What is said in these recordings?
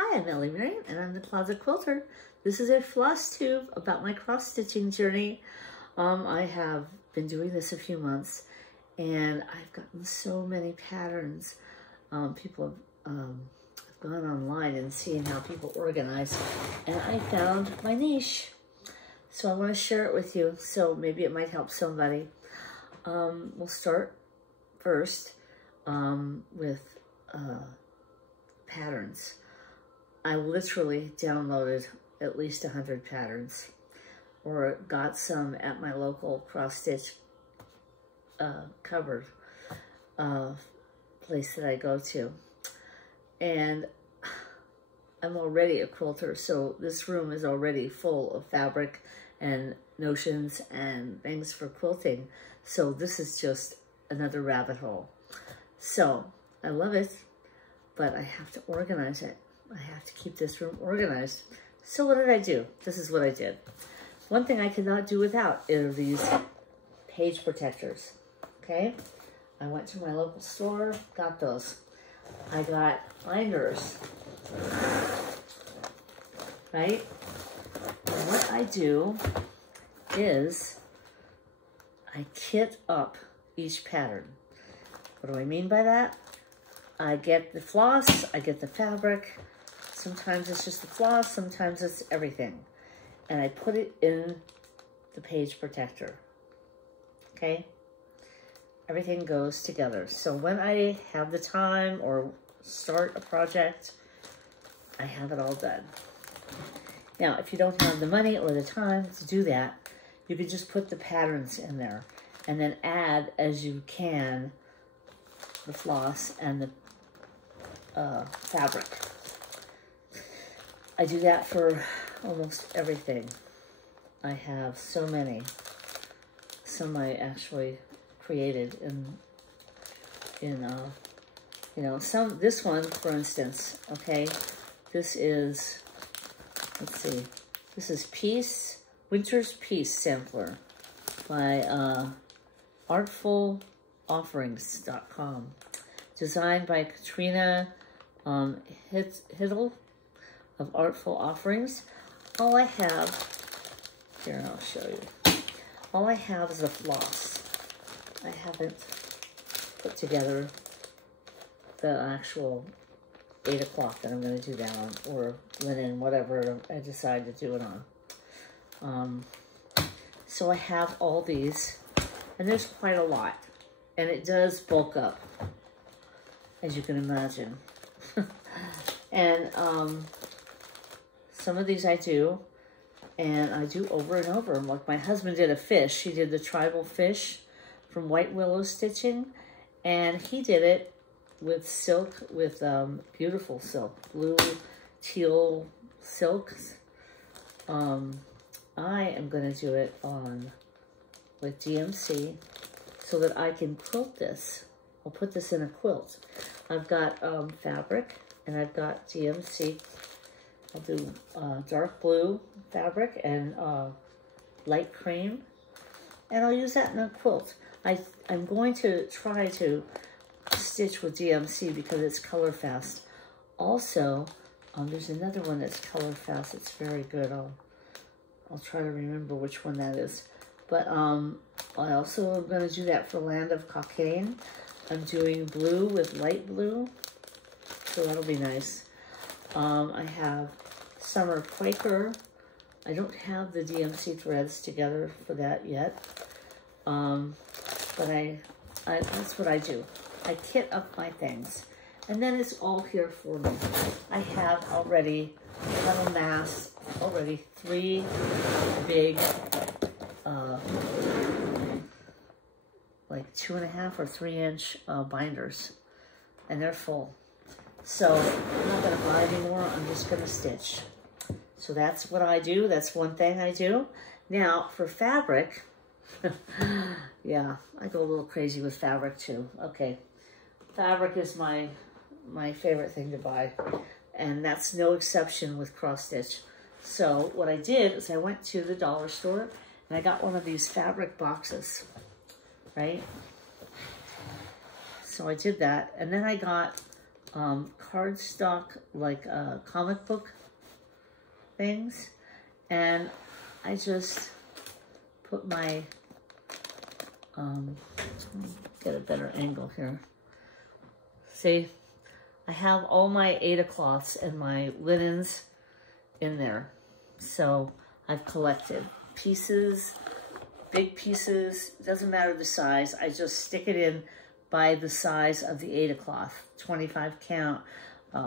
Hi, I'm Ellie Marion, and I'm the Closet Quilter. This is a floss tube about my cross-stitching journey. I have been doing this a few months, and I've gotten so many patterns. People have gone online and seen how people organize, and I found my niche. So I want to share it with you, so maybe it might help somebody. We'll start first with patterns. I literally downloaded at least 100 patterns, or got some at my local cross-stitch covered place that I go to. And I'm already a quilter, so this room is already full of fabric and notions and things for quilting. So this is just another rabbit hole. So I love it, but I have to organize it. I have to keep this room organized. So what did I do? This is what I did. One thing I could not do without are these page protectors, okay? I went to my local store, got those. I got binders, right? And what I do is I kit up each pattern. What do I mean by that? I get the floss, I get the fabric. Sometimes it's just the floss, sometimes it's everything. And I put it in the page protector, okay? Everything goes together. So when I have the time or start a project, I have it all done. Now, if you don't have the money or the time to do that, you can just put the patterns in there and then add as you can the floss and the fabric. I do that for almost everything. I have so many. Some I actually created in you know, some, this one, for instance, okay, this is, let's see, this is Peace, Winter's Peace Sampler by artfulofferings.com, designed by Katrina Hiddle of Artful Offerings. All I have, here, I'll show you. All I have is a floss. I haven't put together the actual 8 o'clock that I'm going to do that on, or linen, whatever I decide to do it on. So I have all these, and there's quite a lot, and it does bulk up, as you can imagine. And some of these I do, and I do over and over. Like my husband did a fish. He did the tribal fish from White Willow Stitching, and he did it with silk, with beautiful silk, blue, teal silks. I am going to do it on with DMC so that I can quilt this. I'll put this in a quilt. I've got fabric, and I've got DMC. I'll do dark blue fabric and light cream, and I'll use that in a quilt. I'm going to try to stitch with DMC because it's color fast. Also, there's another one that's color fast. It's very good. I'll try to remember which one that is. But I also am going to do that for Land of Cockaigne. I'm doing blue with light blue, so that'll be nice. I have Summer Quaker. I don't have the DMC threads together for that yet, but that's what I do. I kit up my things, and then it's all here for me. I have already amassed already 3 big, like 2.5 or 3 inch binders, and they're full. So I'm not going to buy anymore. I'm just going to stitch. So that's what I do. That's one thing I do. Now for fabric, yeah, I go a little crazy with fabric too. Okay, fabric is my favorite thing to buy, and that's no exception with cross stitch. So what I did is I went to the dollar store and I got one of these fabric boxes, right? So I did that, and then I got cardstock, like comic book things. And I just put my, get a better angle here. See, I have all my Aida cloths and my linens in there. So I've collected pieces, big pieces, doesn't matter the size. I just stick it in by the size of the Aida cloth, 25 count,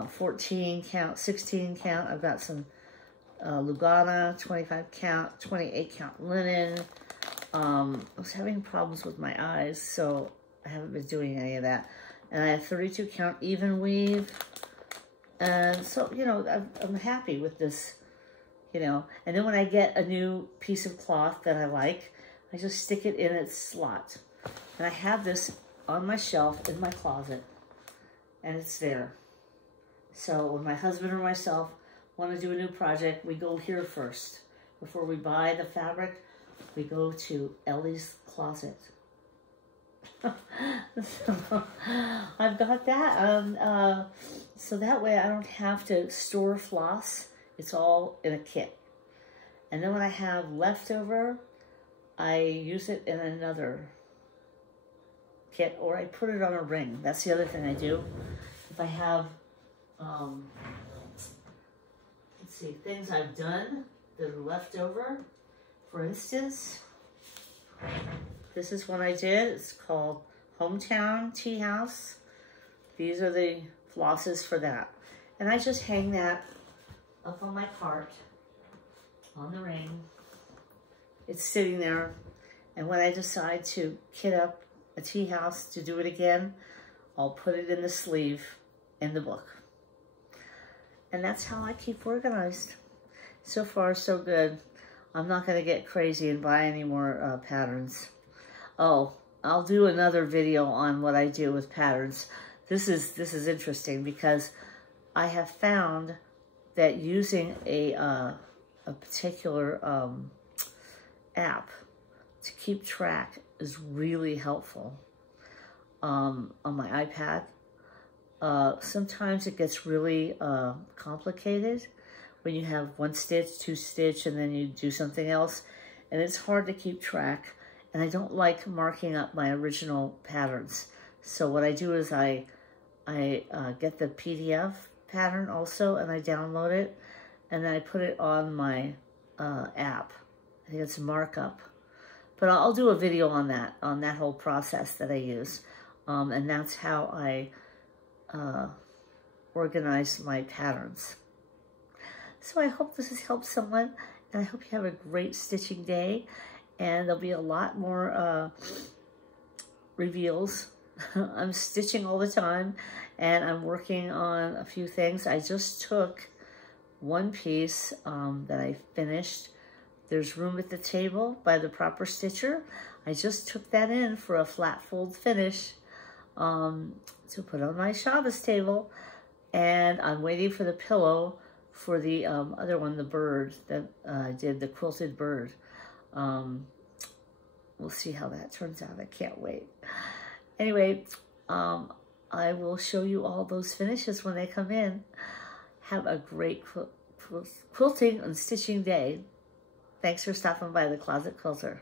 14 count, 16 count. I've got some Lugana, 25 count, 28 count linen. I was having problems with my eyes, so I haven't been doing any of that. And I have 32 count even weave. And so, you know, I'm happy with this, you know. And then when I get a new piece of cloth that I like, I just stick it in its slot. And I have this on my shelf in my closet, and it's there. So when my husband or myself want to do a new project, we go here first. Before we buy the fabric, we go to Ellie's closet. So I've got that. So that way I don't have to store floss. It's all in a kit. And then when I have leftover, I use it in another kit, or I put it on a ring. That's the other thing I do. If I have, let's see, things I've done that are left over. For instance, this is one I did. It's called Hometown Tea House. These are the flosses for that. And I just hang that up on my cart, on the ring. It's sitting there. And when I decide to kit up a tea house to do it again, I'll put it in the sleeve in the book. And that's how I keep organized. So far, so good. I'm not going to get crazy and buy any more patterns. Oh, I'll do another video on what I do with patterns. This is interesting because I have found that using a particular app to keep track is really helpful on my iPad. Sometimes it gets really complicated when you have one stitch, two stitch, and then you do something else, and it's hard to keep track. And I don't like marking up my original patterns. So what I do is I get the PDF pattern also, and I download it, and then I put it on my app. I think it's markup. But I'll do a video on that whole process that I use. And that's how I organize my patterns. So I hope this has helped someone, and I hope you have a great stitching day. And there'll be a lot more reveals. I'm stitching all the time, and I'm working on a few things. I just took one piece that I finished. There's Room at the Table by The Proper Stitcher. I just took that in for a flat fold finish to put on my Shabbos table. And I'm waiting for the pillow for the other one, the bird that I did, the quilted bird. We'll see how that turns out. I can't wait. Anyway, I will show you all those finishes when they come in. Have a great quilting and stitching day. Thanks for stopping by the Closet Quilter.